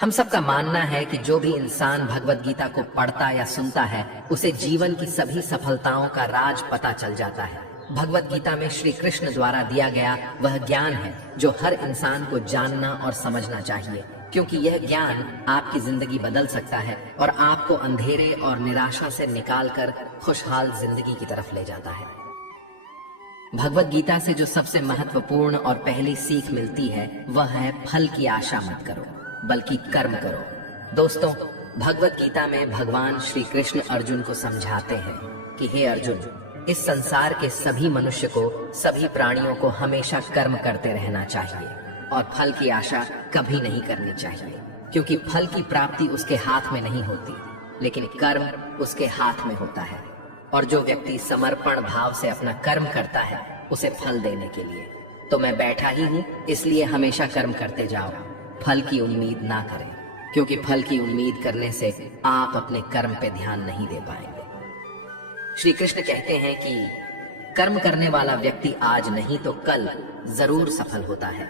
हम सबका मानना है कि जो भी इंसान भगवत गीता को पढ़ता या सुनता है उसे जीवन की सभी सफलताओं का राज पता चल जाता है। भगवत गीता में श्री कृष्ण द्वारा दिया गया वह ज्ञान है जो हर इंसान को जानना और समझना चाहिए, क्योंकि यह ज्ञान आपकी जिंदगी बदल सकता है और आपको अंधेरे और निराशा से निकालकर खुशहाल जिंदगी की तरफ ले जाता है। भगवत गीता से जो सबसे महत्वपूर्ण और पहली सीख मिलती है वह है फल की आशा मत करो बल्कि कर्म करो। दोस्तों, भगवत गीता में भगवान श्री कृष्ण अर्जुन को समझाते हैं कि हे अर्जुन, इस संसार के सभी मनुष्य को, सभी प्राणियों को हमेशा कर्म करते रहना चाहिए और फल की आशा कभी नहीं करनी चाहिए, क्योंकि फल की प्राप्ति उसके हाथ में नहीं होती, लेकिन कर्म उसके हाथ में होता है। और जो व्यक्ति समर्पण भाव से अपना कर्म करता है उसे फल देने के लिए, तो मैं बैठा ही हूँ, इसलिए हमेशा कर्म करते जाओ, फल की उम्मीद ना करें, क्योंकि फल की उम्मीद करने से आप अपने कर्म पे ध्यान नहीं दे पाएंगे। श्री कृष्ण कहते हैं कि कर्म करने वाला व्यक्ति आज नहीं तो कल जरूर सफल होता है,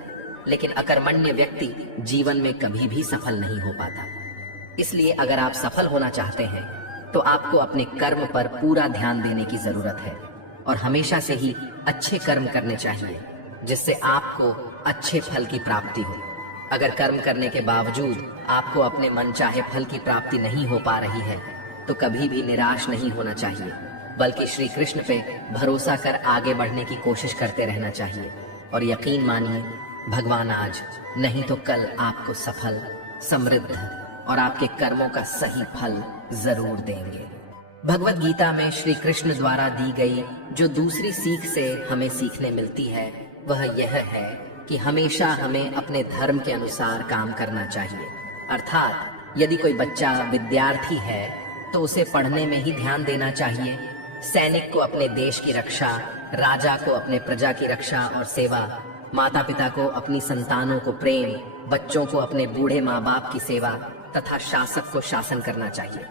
लेकिन अकर्मण्य व्यक्ति जीवन में कभी भी सफल नहीं हो पाता। इसलिए अगर आप सफल होना चाहते हैं तो आपको अपने कर्म पर पूरा ध्यान देने की जरूरत है और हमेशा से ही अच्छे कर्म करने चाहिए, जिससे आपको अच्छे फल की प्राप्ति हो। अगर कर्म करने के बावजूद आपको अपने मनचाहे फल की प्राप्ति नहीं हो पा रही है तो कभी भी निराश नहीं होना चाहिए, बल्कि श्री कृष्ण पे भरोसा कर आगे बढ़ने की कोशिश करते रहना चाहिए। और यकीन मानिए, भगवान आज नहीं तो कल आपको सफल, समृद्ध और आपके कर्मों का सही फल जरूर देंगे। भगवत गीता में श्री कृष्ण द्वारा दी गई जो दूसरी सीख से हमें सीखने मिलती है वह यह है कि हमेशा हमें अपने धर्म के अनुसार काम करना चाहिए। अर्थात यदि कोई बच्चा विद्यार्थी है तो उसे पढ़ने में ही ध्यान देना चाहिए। सैनिक को अपने देश की रक्षा, राजा को अपने प्रजा की रक्षा और सेवा, माता पिता को अपनी संतानों को प्रेम, बच्चों को अपने बूढ़े माँ बाप की सेवा तथा शासक को शासन करना चाहिए।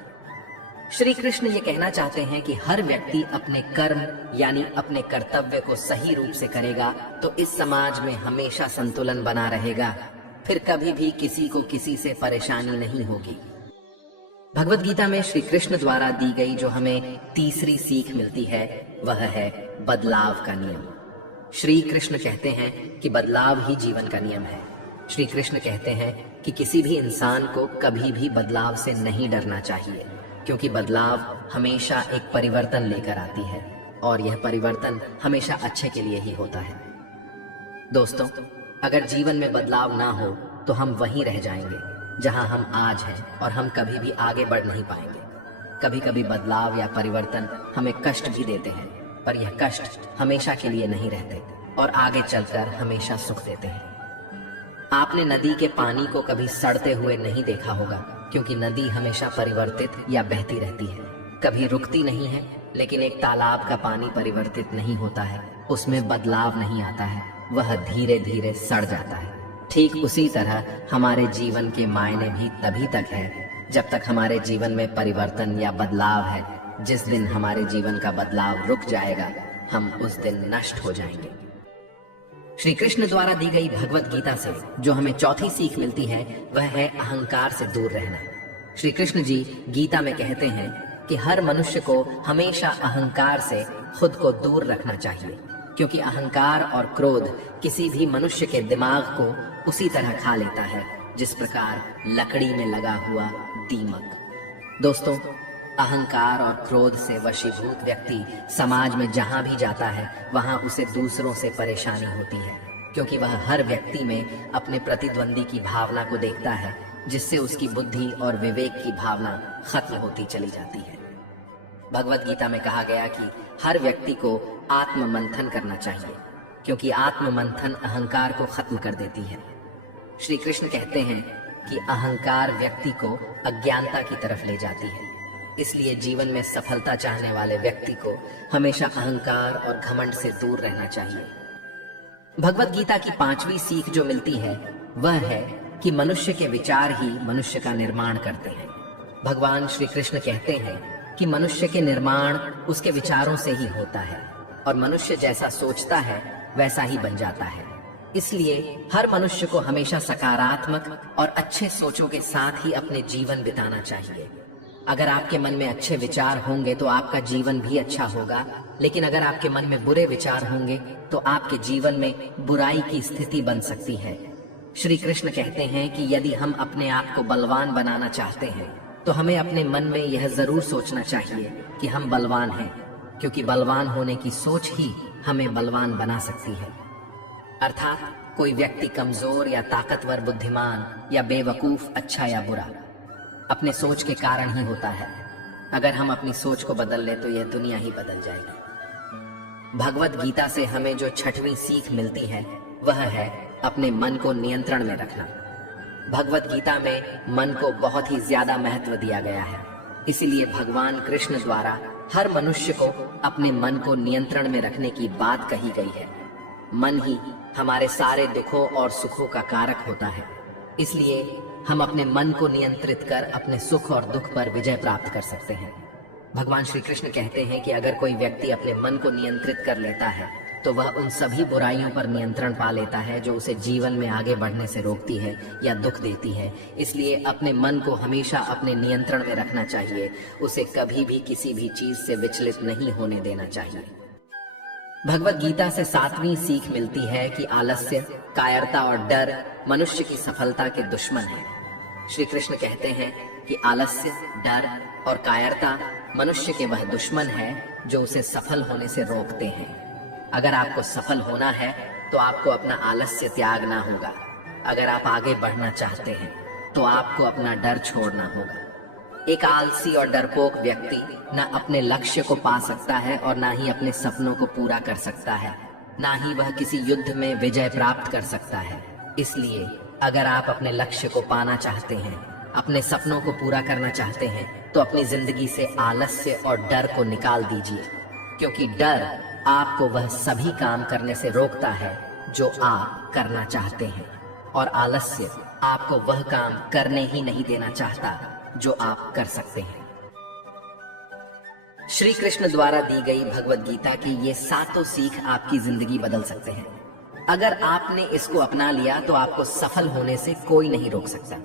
श्री कृष्ण ये कहना चाहते हैं कि हर व्यक्ति अपने कर्म यानी अपने कर्तव्य को सही रूप से करेगा तो इस समाज में हमेशा संतुलन बना रहेगा, फिर कभी भी किसी को किसी से परेशानी नहीं होगी। भगवत गीता में श्री कृष्ण द्वारा दी गई जो हमें तीसरी सीख मिलती है वह है बदलाव का नियम। श्री कृष्ण कहते हैं कि बदलाव ही जीवन का नियम है। श्री कृष्ण कहते हैं कि किसी भी इंसान को कभी भी बदलाव से नहीं डरना चाहिए, क्योंकि बदलाव हमेशा एक परिवर्तन लेकर आती है और यह परिवर्तन हमेशा अच्छे के लिए ही होता है। दोस्तों, अगर जीवन में बदलाव ना हो तो हम वहीं रह जाएंगे जहां हम आज हैं और हम कभी भी आगे बढ़ नहीं पाएंगे। कभी कभी बदलाव या परिवर्तन हमें कष्ट भी देते हैं, पर यह कष्ट हमेशा के लिए नहीं रहते और आगे चलकर हमेशा सुख देते हैं। आपने नदी के पानी को कभी सड़ते हुए नहीं देखा होगा, क्योंकि नदी हमेशा परिवर्तित या बहती रहती है, कभी रुकती नहीं है। लेकिन एक तालाब का पानी परिवर्तित नहीं होता है, उसमें बदलाव नहीं आता है, वह धीरे धीरे सड़ जाता है। ठीक उसी तरह हमारे जीवन के मायने भी तभी तक है जब तक हमारे जीवन में परिवर्तन या बदलाव है। जिस दिन हमारे जीवन का बदलाव रुक जाएगा, हम उस दिन नष्ट हो जाएंगे। श्री कृष्ण द्वारा दी गई भगवत गीता से जो हमें चौथी सीख मिलती है वह है अहंकार से दूर रहना। श्री कृष्ण जी गीता में कहते हैं कि हर मनुष्य को हमेशा अहंकार से खुद को दूर रखना चाहिए, क्योंकि अहंकार और क्रोध किसी भी मनुष्य के दिमाग को उसी तरह खा लेता है जिस प्रकार लकड़ी में लगा हुआ दीमक। दोस्तों, अहंकार और क्रोध से वशीभूत व्यक्ति समाज में जहां भी जाता है वहां उसे दूसरों से परेशानी होती है, क्योंकि वह हर व्यक्ति में अपने प्रतिद्वंदी की भावना को देखता है, जिससे उसकी बुद्धि और विवेक की भावना खत्म होती चली जाती है। भगवत गीता में कहा गया कि हर व्यक्ति को आत्म मंथन करना चाहिए, क्योंकि आत्म मंथन अहंकार को खत्म कर देती है। श्री कृष्ण कहते हैं कि अहंकार व्यक्ति को अज्ञानता की तरफ ले जाती है, इसलिए जीवन में सफलता चाहने वाले व्यक्ति को हमेशा अहंकार और घमंड से दूर रहना चाहिए। भगवत गीता की पांचवी सीख जो मिलती है वह है कि मनुष्य के विचार ही मनुष्य का निर्माण करते हैं। भगवान श्री कृष्ण कहते हैं कि मनुष्य के निर्माण उसके विचारों से ही होता है और मनुष्य जैसा सोचता है वैसा ही बन जाता है। इसलिए हर मनुष्य को हमेशा सकारात्मक और अच्छे सोचों के साथ ही अपने जीवन बिताना चाहिए। अगर आपके मन में अच्छे विचार होंगे तो आपका जीवन भी अच्छा होगा, लेकिन अगर आपके मन में बुरे विचार होंगे तो आपके जीवन में बुराई की स्थिति बन सकती है। श्री कृष्ण कहते हैं कि यदि हम अपने आप को बलवान बनाना चाहते हैं तो हमें अपने मन में यह जरूर सोचना चाहिए कि हम बलवान हैं, क्योंकि बलवान होने की सोच ही हमें बलवान बना सकती है। अर्थात कोई व्यक्ति कमजोर या ताकतवर, बुद्धिमान या बेवकूफ, अच्छा या बुरा, अपने सोच के कारण ही होता है। अगर हम अपनी सोच को बदल ले तो यह दुनिया ही बदल जाएगी। भगवत गीता से हमें जो छठवीं सीख मिलती है वह है अपने मन को नियंत्रण में रखना। भगवत गीता में मन को बहुत ही ज्यादा महत्व दिया गया है, इसीलिए भगवान कृष्ण द्वारा हर मनुष्य को अपने मन को नियंत्रण में रखने की बात कही गई है। मन ही हमारे सारे दुखों और सुखों का कारक होता है, इसलिए हम अपने मन को नियंत्रित कर अपने सुख और दुख पर विजय प्राप्त कर सकते हैं। भगवान श्री कृष्ण कहते हैं कि अगर कोई व्यक्ति अपने मन को नियंत्रित कर लेता है तो वह उन सभी बुराइयों पर नियंत्रण पा लेता है जो उसे जीवन में आगे बढ़ने से रोकती है या दुख देती है। इसलिए अपने मन को हमेशा अपने नियंत्रण में रखना चाहिए, उसे कभी भी किसी भी चीज से विचलित नहीं होने देना चाहिए। भगवत गीता से सातवीं सीख मिलती है कि आलस्य, कायरता और डर मनुष्य की सफलता के दुश्मन हैं। श्री कृष्ण कहते हैं कि आलस्य, डर और कायरता मनुष्य के वह दुश्मन है जो उसे सफल होने से रोकते हैं। अगर आपको सफल होना है तो आपको अपना आलस्य त्यागना होगा। अगर आप आगे बढ़ना चाहते हैं तो आपको अपना डर छोड़ना होगा। एक आलसी और डरपोक व्यक्ति न अपने लक्ष्य को पा सकता है और ना ही अपने सपनों को पूरा कर सकता है, ना ही वह किसी युद्ध में विजय प्राप्त कर सकता है। इसलिए अगर आप अपने लक्ष्य को पाना चाहते हैं, अपने सपनों को पूरा करना चाहते हैं, तो अपनी जिंदगी से आलस्य और डर को निकाल दीजिए, क्योंकि डर आपको वह सभी काम करने से रोकता है जो आप करना चाहते हैं, और आलस्य आपको वह काम करने ही नहीं देना चाहता जो आप कर सकते हैं। श्री कृष्ण द्वारा दी गई भगवत गीता की ये सातों सीख आपकी जिंदगी बदल सकते हैं। अगर आपने इसको अपना लिया तो आपको सफल होने से कोई नहीं रोक सकता।